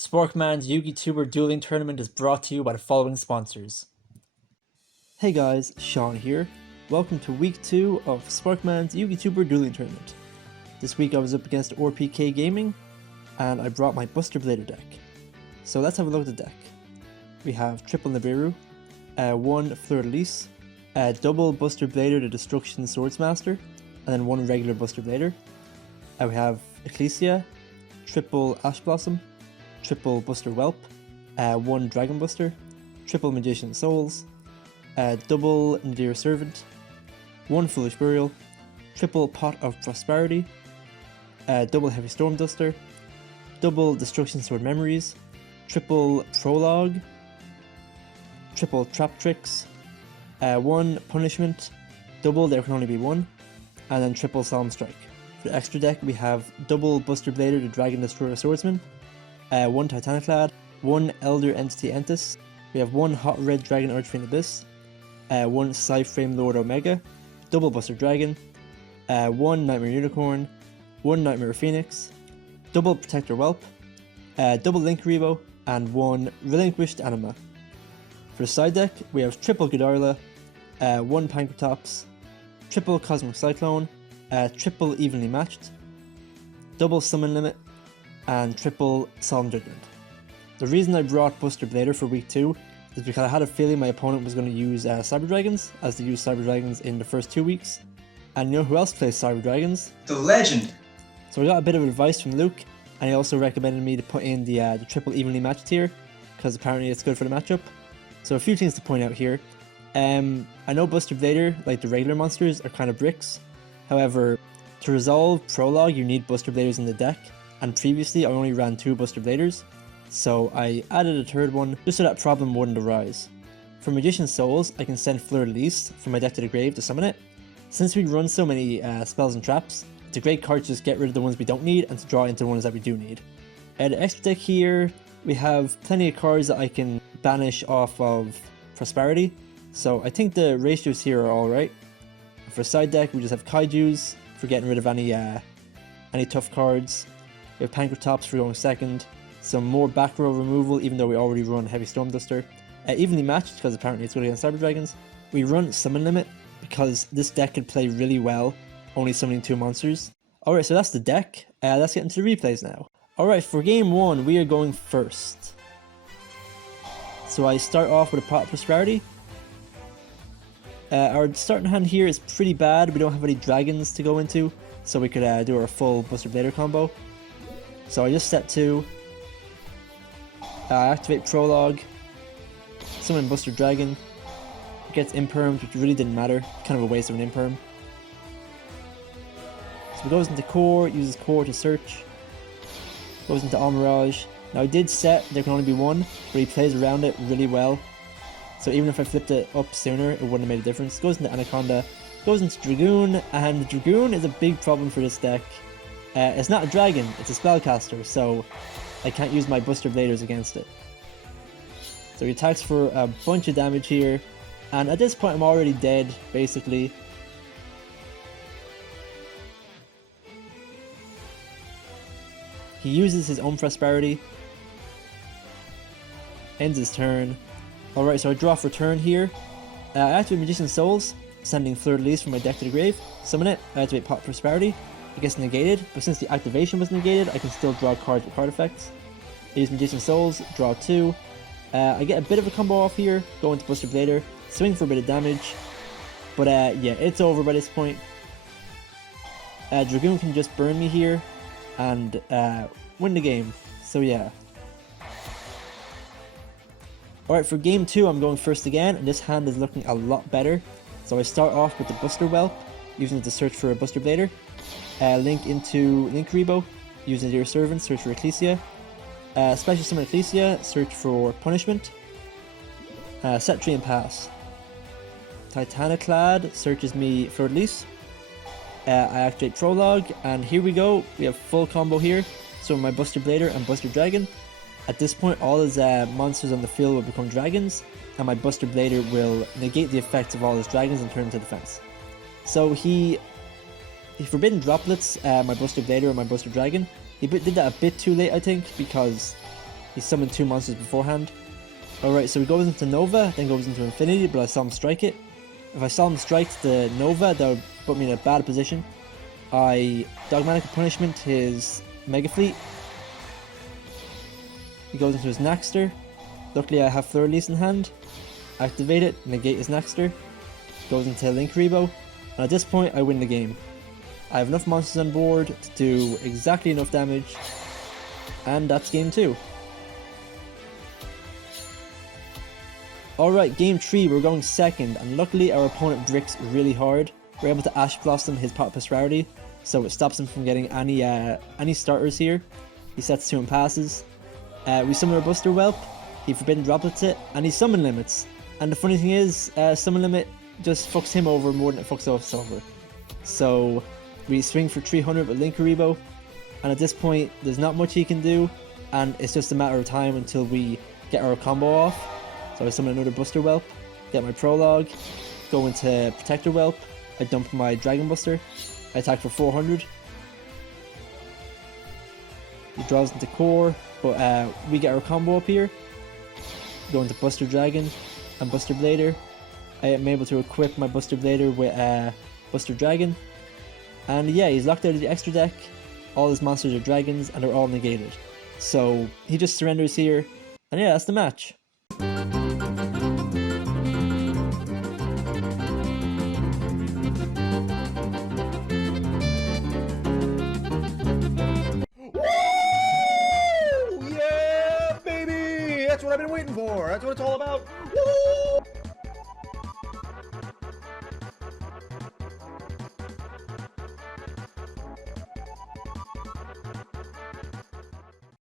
Sparkman's Yugituber Dueling Tournament is brought to you by the following sponsors. Hey guys, Shaun here. Welcome to week 2 of Sparkman's Yugituber Dueling Tournament. This week I was up against RPK Gaming, and I brought my Buster Blader deck. So let's have a look at the deck. We have triple Nibiru, 1 Fleur-de-Lis, double Buster Blader the Destruction Swordsmaster, and then 1 regular Buster Blader. We have Ecclesia, triple Ash Blossom, triple Buster Whelp, 1 Dragon Buster, triple Magician Souls, double Nadir Servant, 1 Foolish Burial, triple Pot of Prosperity, double Heavy Storm Duster, double Destruction Sword Memories, triple Prologue, triple Trap Tricks, 1 Punishment, double There Can Only Be One, and then triple Solemn Strike. For the extra deck we have double Buster Blader the Dragon Destroyer Swordsman, 1 Titaniclad, 1 Elder Entity Entis, we have 1 Hot Red Dragon Archfiend Abyss, 1 Psyframe Lord Omega, double Buster Dragon, 1 Nightmare Unicorn, 1 Nightmare Phoenix, double Protector Whelp, double Link Rebo, and 1 Relinquished Anima. For the side deck we have triple Godarla, 1 Pankratops, triple Cosmic Cyclone, triple Evenly Matched, double Summon Limit, and triple Solemn Judgment. The reason I brought Buster Blader for week 2 is because I had a feeling my opponent was going to use Cyber Dragons, as they used Cyber Dragons in the first 2 weeks. And you know who else plays Cyber Dragons? The legend! So I got a bit of advice from Luke, and he also recommended me to put in the triple Evenly Matched tier, because apparently it's good for the matchup. So a few things to point out here. I know Buster Blader, like the regular monsters, are kind of bricks. However, to resolve Prologue you need Buster Bladers in the deck, and previously I only ran 2 Buster Bladers, so I added a third one just so that problem wouldn't arise. For Magician Souls, I can send Fleur-de-Lis from my deck to the grave to summon it. Since we run so many spells and traps, it's a great card to just get rid of the ones we don't need and to draw into the ones that we do need. The extra deck here, we have plenty of cards that I can banish off of Prosperity, so I think the ratios here are alright. For side deck, we just have Kaijus for getting rid of any tough cards. We have Pankratops for going second. Some more back row removal, even though we already run Heavy Storm Duster. Evenly Matched, because apparently it's good against Cyber Dragons. We run Summon Limit, because this deck could play really well, only summoning 2 monsters. Alright, so that's the deck. Let's get into the replays now. Alright, for game 1, we are going first. So I start off with a Pot of Prosperity. Our starting hand here is pretty bad. We don't have any dragons to go into, so we could do our full Buster Blader combo. So I just set 2, activate Prologue, summon Buster Dragon, it gets Impermed, which really didn't matter, kind of a waste of an Imperm. So it goes into Core, uses Core to search, goes into Almirage. Now I did set There Can Only Be One, but he plays around it really well. So even if I flipped it up sooner, it wouldn't have made a difference. Goes into Anaconda, goes into Dragoon, and Dragoon is a big problem for this deck. It's not a dragon, it's a spellcaster, so I can't use my Buster Bladers against it. So he attacks for a bunch of damage here, and at this point I'm already dead, basically. He uses his own Prosperity, ends his turn. Alright, so I draw for turn here. I activate Magician Souls, sending Fleur-de-Lis from my deck to the grave, summon it, I activate Pot of Prosperity. It gets negated, but since the activation was negated, I can still draw cards with card effects. I use Magician Souls, draw 2. I get a bit of a combo off here, go into Buster Blader, swing for a bit of damage. But yeah, it's over by this point. Dragoon can just burn me here and win the game, so yeah. Alright, for game 2 I'm going first again, and this hand is looking a lot better. So I start off with the Buster Whelp, using it to search for a Buster Blader. Link into Link Rebo, using Nadir Servant, search for Ecclesia. Special Summon Ecclesia, search for Punishment. Set 3 and pass. Titaniclad searches me Fleur-de-Lis. I activate Prologue, and here we go, we have full combo here. So my Buster Blader and Buster Dragon. At this point all his monsters on the field will become dragons, and my Buster Blader will negate the effects of all his dragons and turn into defense. So he forbidden droplets my Buster Blader and my Buster Dragon. He did that a bit too late, I think, because he he summoned 2 monsters beforehand. Alright, so he goes into Nova, then goes into Infinity, but I saw him strike it. If I saw him strike the Nova, that would put me in a bad position. I Dogmatic Punishment his Mega Fleet. He goes into his Naxter. Luckily I have Fleur de Lis in hand. Activate it, negate his Naxter. Goes into Linkuriboh. And at this point I win the game. I have enough monsters on board to do exactly enough damage. And that's game 2. Alright, game 3, we're going second, and luckily our opponent bricks really hard. We're able to Ash Blossom his Populous Rarity, so it stops him from getting any starters here. He sets 2 and passes. We summon our Buster Whelp, he Forbidden Droplets it, and he Summon Limits. And the funny thing is, Summon Limit just fucks him over more than it fucks us over. So we swing for 300 with Linkuriboh, and at this point there's not much he can do, and it's just a matter of time until we get our combo off. So I summon another Buster Whelp, get my Prologue, go into Protector Whelp, I dump my Dragon Buster, I attack for 400. He draws into Core, but we get our combo up here. Go into Buster Dragon and Buster Blader. I am able to equip my Buster Blader with Buster Dragon. And yeah, he's locked out of the extra deck. All his monsters are dragons and they're all negated. So he just surrenders here. And yeah, that's the match. That's what I've been waiting for. That's what it's all about. Woo!